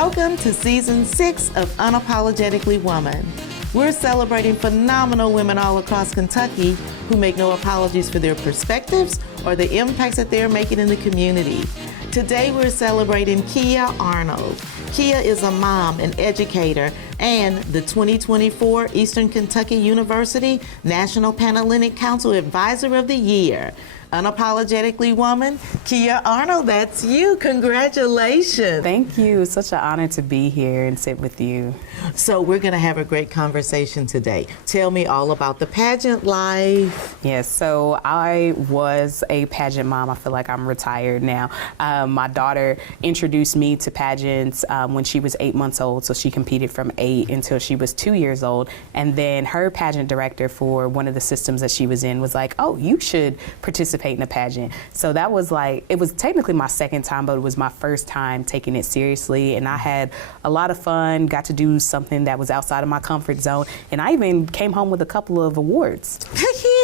Welcome to Season 6 of Unapologetically Woman. We're celebrating phenomenal women all across Kentucky who make no apologies for their perspectives or the impacts that they're making in the community. Today we're celebrating Kiah Arnold. Kiah is a mom, an educator, and the 2024 Eastern Kentucky University National Panhellenic Council Advisor of the Year. Unapologetically Woman, Kiah Arnold, that's you. Congratulations. Thank you. It's such an honor to be here and sit with you. So we're going to have a great conversation today. Tell me all about the pageant life. Yes, so I was a pageant mom. I feel like I'm retired now. My daughter introduced me to pageants when she was 8 months old, so she competed from 8 until she was 2 years old. And then her pageant director for one of the systems that she was in was like, oh, you should participate in a pageant. So that was like, it was technically my second time, but it was my first time taking it seriously. And I had a lot of fun, got to do something that was outside of my comfort zone. And I even came home with a couple of awards.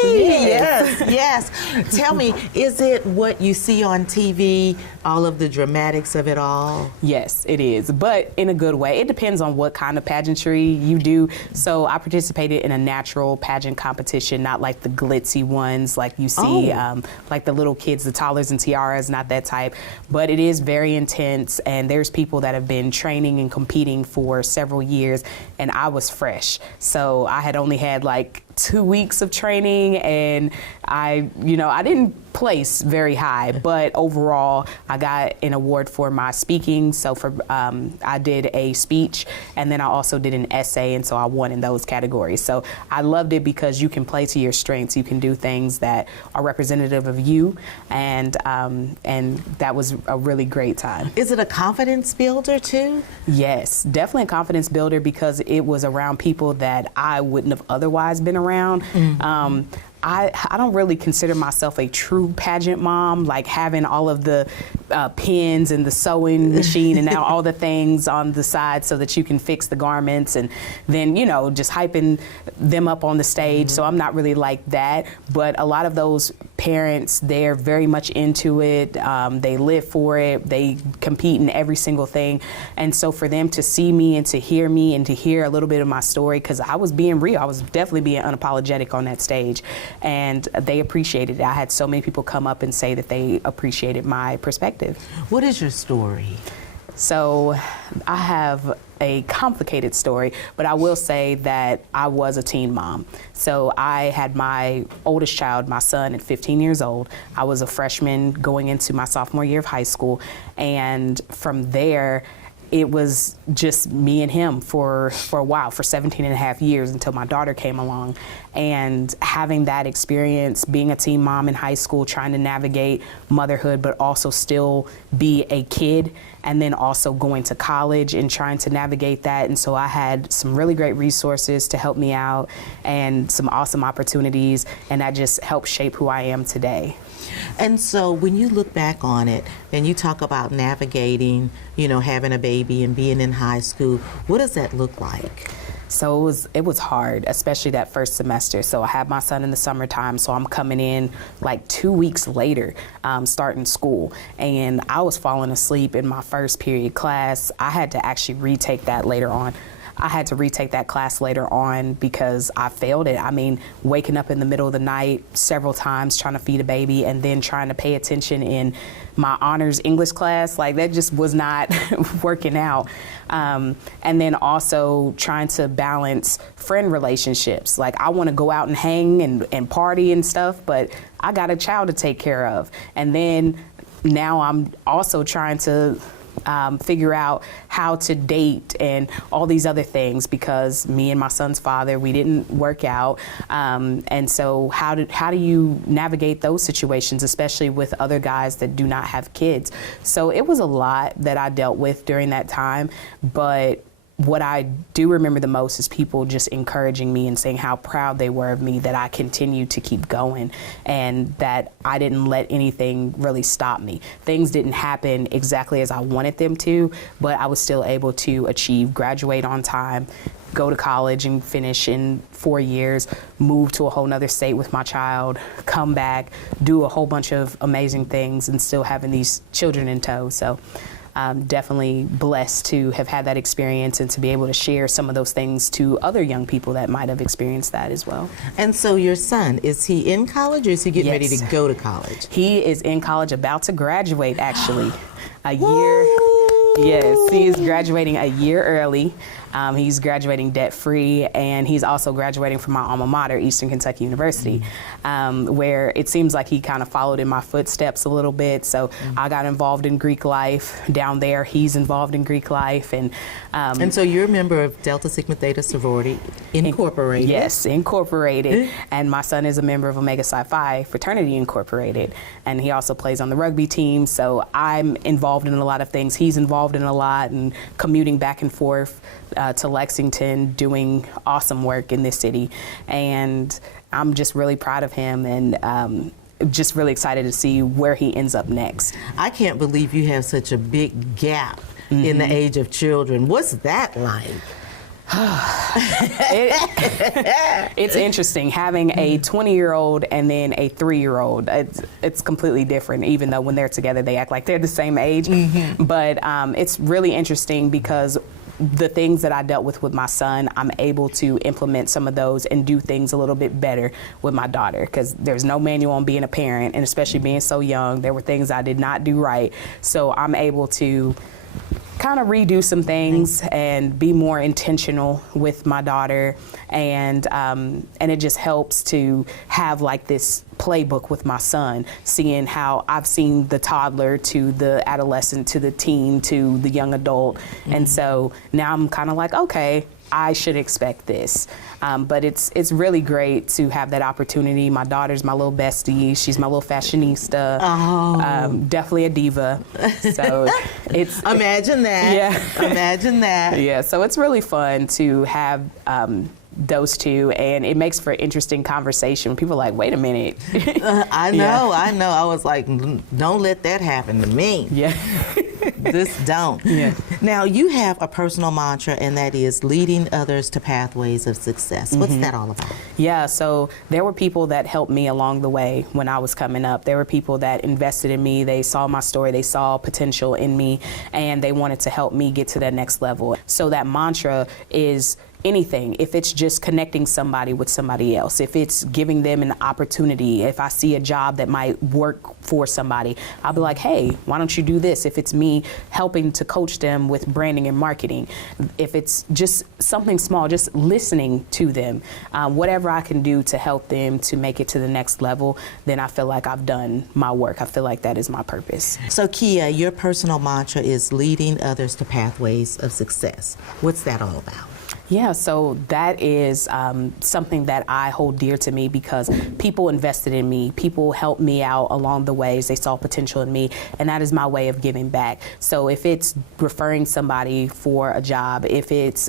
Yes. Tell me, is it what you see on TV, all of the dramatics of it all? Yes, it is, but in a good way. It depends on what kind of pageantry you do. So I participated in a natural pageant competition, not like the glitzy ones like you see, like the little kids, the toddlers and tiaras, not that type. But it is very intense, and there's people that have been training and competing for several years, and I was fresh. So I had only had like 2 weeks of training, and I didn't place very high, but overall I got an award for my speaking. So I did a speech, and then I also did an essay, and so I won in those categories. So I loved it because you can play to your strengths. You can do things that are representative of you, and that was a really great time. Is it a confidence builder too? Yes, definitely a confidence builder because it was around people that I wouldn't have otherwise been around. Mm-hmm. I don't really consider myself a true pageant mom, like having all of the pins and the sewing machine and now all the things on the side so that you can fix the garments and then, just hyping them up on the stage. Mm-hmm. So I'm not really like that. But a lot of those parents, they're very much into it. They live for it. They compete in every single thing. And so for them to see me and to hear a little bit of my story, because I was being real, I was definitely being unapologetic on that stage. And they appreciated it. I had so many people come up and say that they appreciated my perspective. What is your story? So I have a complicated story, but I will say that I was a teen mom. So I had my oldest child, my son, at 15 years old. I was a freshman going into my sophomore year of high school. And from there, it was just me and him for a while, for 17 and a half years until my daughter came along. And having that experience, being a teen mom in high school, trying to navigate motherhood, but also still be a kid, and then also going to college and trying to navigate that. And so I had some really great resources to help me out and some awesome opportunities, and that just helped shape who I am today. And so when you look back on it and you talk about navigating, having a baby and being in high school, what does that look like? So it was hard, especially that first semester. So I had my son in the summertime, so I'm coming in like 2 weeks later, starting school. And I was falling asleep in my first period class. I had to actually retake that later on. I had to retake that class later on because I failed it. I mean, waking up in the middle of the night several times trying to feed a baby and then trying to pay attention in my honors English class, like that just was not working out. And then also trying to balance friend relationships. Like I want to go out and hang and party and stuff, but I got a child to take care of. And then now I'm also trying to figure out how to date and all these other things because me and my son's father, we didn't work out. And so how do you navigate those situations, especially with other guys that do not have kids? So it was a lot that I dealt with during that time, but what I do remember the most is people just encouraging me and saying how proud they were of me that I continued to keep going and that I didn't let anything really stop me. Things didn't happen exactly as I wanted them to, but I was still able to graduate on time, go to college and finish in 4 years, move to a whole nother state with my child, come back, do a whole bunch of amazing things and still having these children in tow. So definitely blessed to have had that experience and to be able to share some of those things to other young people that might have experienced that as well. And so your son, is he in college or is he getting ready to go to college? He is in college, about to graduate actually. A year. Woo! Yes, he is graduating a year early. He's graduating debt-free, and he's also graduating from my alma mater, Eastern Kentucky University, where it seems like he kind of followed in my footsteps a little bit. So I got involved in Greek life down there. He's involved in Greek life. And so you're a member of Delta Sigma Theta Sorority Incorporated. Yes, Incorporated. And my son is a member of Omega Psi Phi Fraternity Incorporated. And he also plays on the rugby team. So I'm involved in a lot of things. He's involved in a lot, and commuting back and forth to Lexington, doing awesome work in this city. And I'm just really proud of him, and just really excited to see where he ends up next. I can't believe you have such a big gap in the age of children. What's that like? It's interesting having a 20-year-old and then a 3-year-old. It's completely different, even though when they're together they act like they're the same age. But it's really interesting because the things that I dealt with my son, I'm able to implement some of those and do things a little bit better with my daughter, because there's no manual on being a parent, and especially being so young, there were things I did not do right. So I'm able to kind of redo some things and be more intentional with my daughter, and it just helps to have like this playbook with my son, seeing how I've seen the toddler to the adolescent to the teen to the young adult, and so now I'm kind of like, okay, I should expect this. But it's really great to have that opportunity. My daughter's my little bestie. She's my little fashionista. Definitely a diva. So it's Imagine that. Yeah. Imagine that. Yeah. So it's really fun to have those two, and it makes for interesting conversation. People are like, wait a minute. I know. I was like, don't let that happen to me. Yeah. This don't. Yeah. Now, you have a personal mantra, and that is leading others to pathways of success. What's that all about? Yeah, so there were people that helped me along the way when I was coming up. There were people that invested in me. They saw my story. They saw potential in me, and they wanted to help me get to that next level. So that mantra is anything. If it's just connecting somebody with somebody else, if it's giving them an opportunity, if I see a job that might work for somebody, I'll be like, hey, why don't you do this? If it's me helping to coach them with branding and marketing, if it's just something small, just listening to them, whatever I can do to help them to make it to the next level, then I feel like I've done my work. I feel like that is my purpose. So, Kiah, your personal mantra is leading others to pathways of success. What's that all about? Yeah, so that is something that I hold dear to me, because people invested in me. People helped me out along the ways. They saw potential in me, and that is my way of giving back. So if it's referring somebody for a job, if it's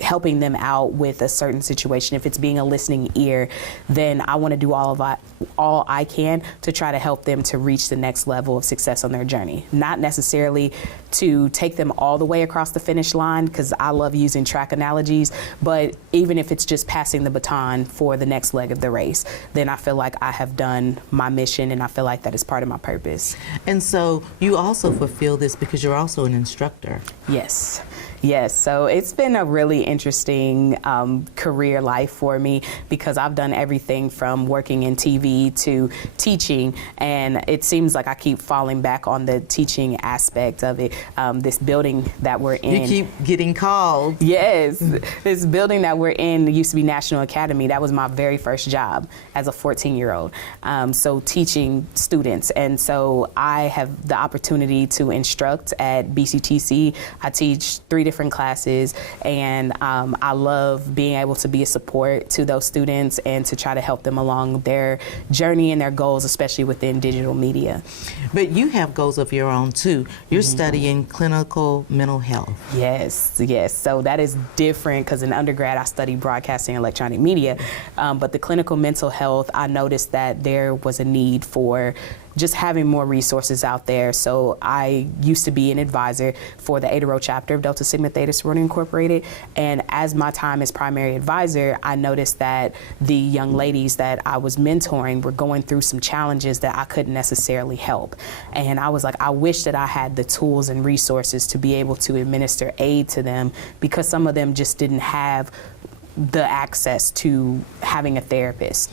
helping them out with a certain situation, if it's being a listening ear, then I want to do all I can to try to help them to reach the next level of success on their journey. Not necessarily to take them all the way across the finish line, because I love using track analogies, but even if it's just passing the baton for the next leg of the race, then I feel like I have done my mission, and I feel like that is part of my purpose. And so you also fulfill this because you're also an instructor. Yes. Yes, so it's been a really interesting career life for me, because I've done everything from working in TV to teaching, and it seems like I keep falling back on the teaching aspect of it. This building that we're in. You keep getting called. Yes, this building that we're in used to be National Academy. That was my very first job as a 14-year-old. So teaching students, and so I have the opportunity to instruct at BCTC. I teach 3 different classes, and I love being able to be a support to those students and to try to help them along their journey and their goals, especially within digital media. But you have goals of your own too. You're studying clinical mental health. Yes, yes. So that is different, because in undergrad I studied broadcasting and electronic media, but the clinical mental health, I noticed that there was a need for just having more resources out there. So I used to be an advisor for the Ada Rho chapter of Delta Sigma Theta Sorority Incorporated, and as my time as primary advisor, I noticed that the young ladies that I was mentoring were going through some challenges that I couldn't necessarily help. And I was like, I wish that I had the tools and resources to be able to administer aid to them, because some of them just didn't have the access to having a therapist.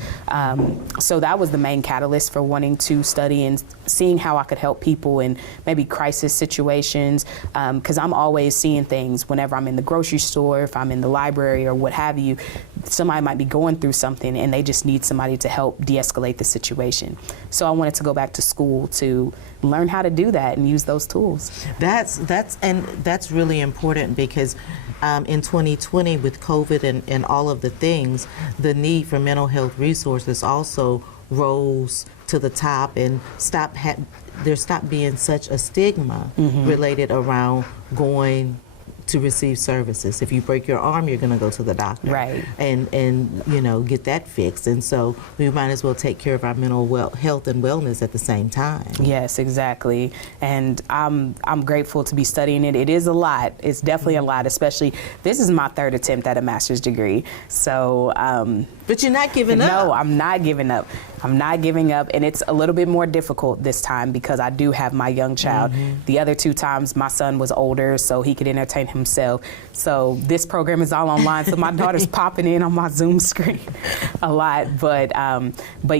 So that was the main catalyst for wanting to study and seeing how I could help people in maybe crisis situations, because I'm always seeing things whenever I'm in the grocery store, if I'm in the library or what have you. Somebody might be going through something and they just need somebody to help de-escalate the situation. So I wanted to go back to school to learn how to do that and use those tools. That's really important, because in 2020 with COVID and all of the things, the need for mental health resources also rose to the top, and there stopped being such a stigma related around going to receive services. If you break your arm, you're going to go to the doctor, right? And get that fixed. And so we might as well take care of our mental health and wellness at the same time. Yes, exactly. And I'm grateful to be studying it. It is a lot. It's definitely a lot. Especially, this is my third attempt at a master's degree. So. But you're not giving up. No, I'm not giving up. I'm not giving up, and it's a little bit more difficult this time because I do have my young child. The other 2 times my son was older, so he could entertain himself. So this program is all online, so my daughter's popping in on my Zoom screen a lot. But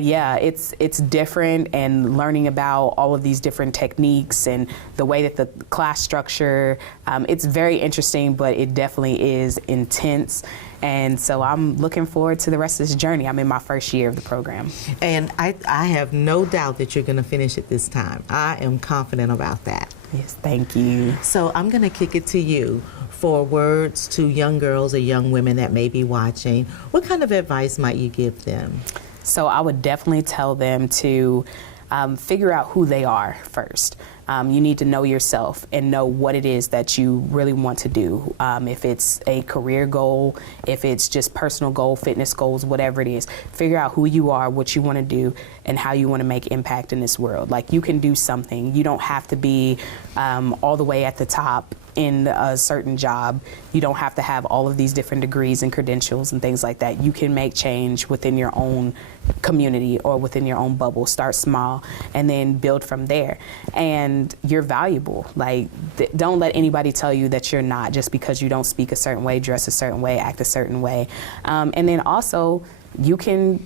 yeah, it's different, and learning about all of these different techniques and the way that the class structure, it's very interesting, but it definitely is intense. And so I'm looking forward to the rest of this journey. I'm in my first year of the program. And I have no doubt that you're going to finish it this time. I am confident about that. Yes, thank you. So I'm going to kick it to you for words to young girls or young women that may be watching. What kind of advice might you give them? So I would definitely tell them to figure out who they are first. You need to know yourself and know what it is that you really want to do. If it's a career goal, if it's just personal goal, fitness goals, whatever it is, figure out who you are, what you want to do, and how you want to make impact in this world. Like, you can do something. You don't have to be all the way at the top in a certain job. You don't have to have all of these different degrees and credentials and things like that. You can make change within your own community or within your own bubble. Start small and then build from there. And you're valuable. Like, don't let anybody tell you that you're not, just because you don't speak a certain way, dress a certain way, act a certain way. And then also, you can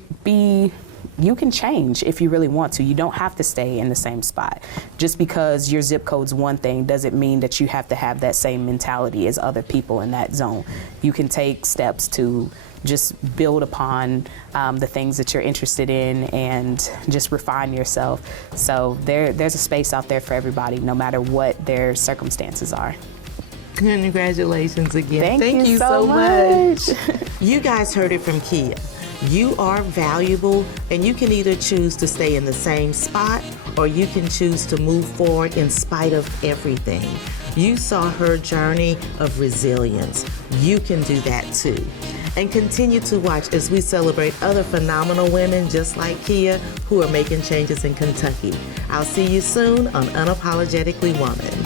change if you really want to. You don't have to stay in the same spot. Just because your zip code's one thing doesn't mean that you have to have that same mentality as other people in that zone. You can take steps to just build upon the things that you're interested in and just refine yourself. So there's a space out there for everybody, no matter what their circumstances are. Congratulations again. Thank you so much. You guys heard it from Kiah. You are valuable, and you can either choose to stay in the same spot, or you can choose to move forward in spite of everything. You saw her journey of resilience. You can do that too. And continue to watch as we celebrate other phenomenal women just like Kiah who are making changes in Kentucky. I'll see you soon on Unapologetically Woman.